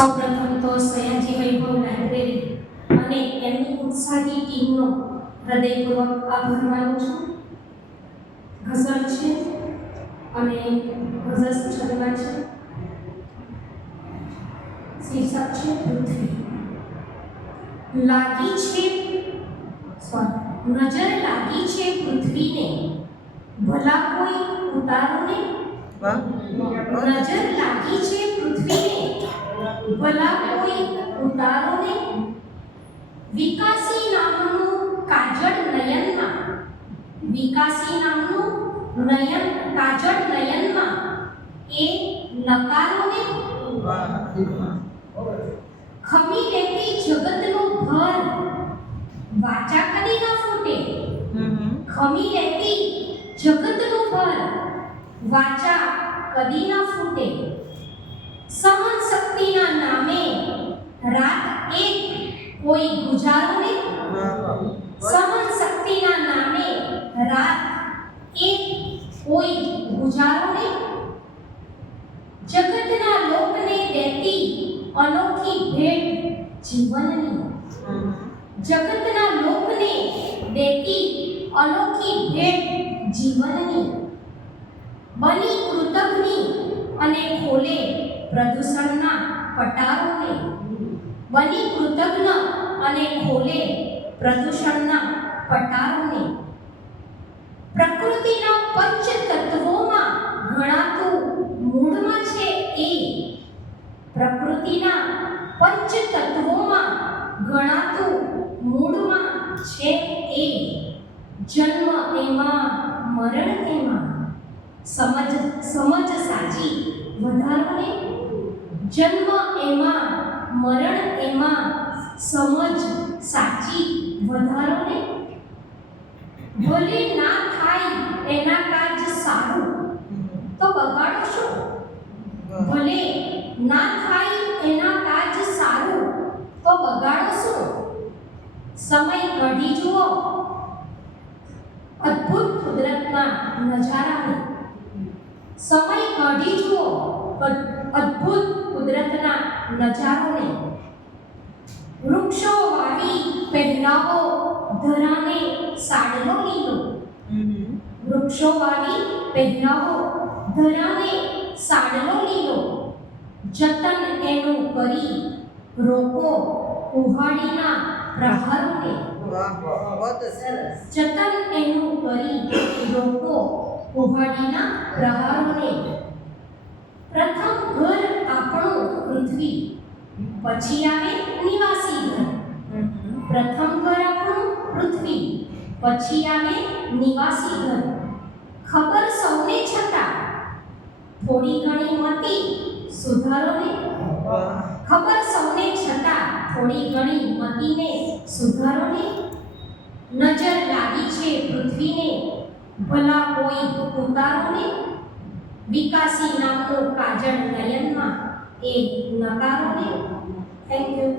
સૌપ્રથમ તો સયાજી વૈભવ લાઇબ્રેરી અને એમની ઉત્સાહી ટીમનો હૃદયપૂર્વક આભાર માનું છું. ગઝલ છે અને ગઝલ છંદમાં છે. શીર્ષક છે પૃથ્વી. લાગી છે નજર લાગી છે પૃથ્વીને, ભલા કોઈ ઉતારો ને. નજર લાગી છે પૃથ્વીને, ભલા કોઈ ઉતારો ને. વિકાસી નામનું કાજળ નયનમાં, વિકાસી નામનું નયન કાજળ નયનમાં એ નકારો ને. ખમી લેતી જગતનું ભર, વાચા કદી ન ફૂટે. ખમી લેતી જગતનું ભર, વાચા કદી ન ફૂટે. સહન શક્તિના નામે રાત એક કોઈ ગુજારો ને. સહન શક્તિના નામે રાત એક કોઈ ગુજારો ને. જગતના લોકને દેતી અનોખી ભેટ જીવનની. જગતના લોકને દેતી અનોખી ભેટ જીવનની. બની કૃતજ્ઞ અને ખોલે પ્રદૂષણના પટારોને. બની કૃતજ્ઞ અને ખોલે પ્રદૂષણના પટારોને. પ્રકૃતિના પંચ તત્વોમાં ગણાતું મૂળમાં છે એ. પ્રકૃતિના પંચ તત્વોમાં ગણાતું મૂળમાં છે એ. જન્મ એમાં મરણ એમાં, સમજ સાચી વધારો ને. જન્મ એમાં મરણ એમાં, સમજ સાચી વધારો ને. ભલે ના થાય એના કાજ સારું તો બગાડો શું. ભલે ના થાય એના કાજ સારું તો બગાડો શું. સમય કાઢી જુઓ અદ્ભુત કુદરતના નજારાને. સમય કાઢી જુઓ અદ્ભુત કુદરતના નજારોને. વૃક્ષો વાવી પહેરાવો ધરાને સાડલો લીલો. વૃક્ષો વાવી પહેરાવો ધરાને સાડલો લીલો. જતન એનું કરી રોકો કુહાડીના પ્રહારોને. જતન એનું કરી રોકો કુહાડીના પ્રહારોને. પ્રથમ ઘર આપણું પૃથ્વી, પછી આવે નિવાસી ઘર. પ્રથમ ઘર આપણું પૃથ્વી, પછી આવે નિવાસી ઘર. ખબર સૌને છતાં થોડી ઘણી મતી સુધારો ને. ખબર સૌને છતાં થોડી ઘણી મતીને સુધારો ને. નજર લાગી છે પૃથ્વીને, ભલા કોઈ ઉતારો ને. વિકાસી નામનું કાજળ નયનમાં એ નકારો ને. Thank you.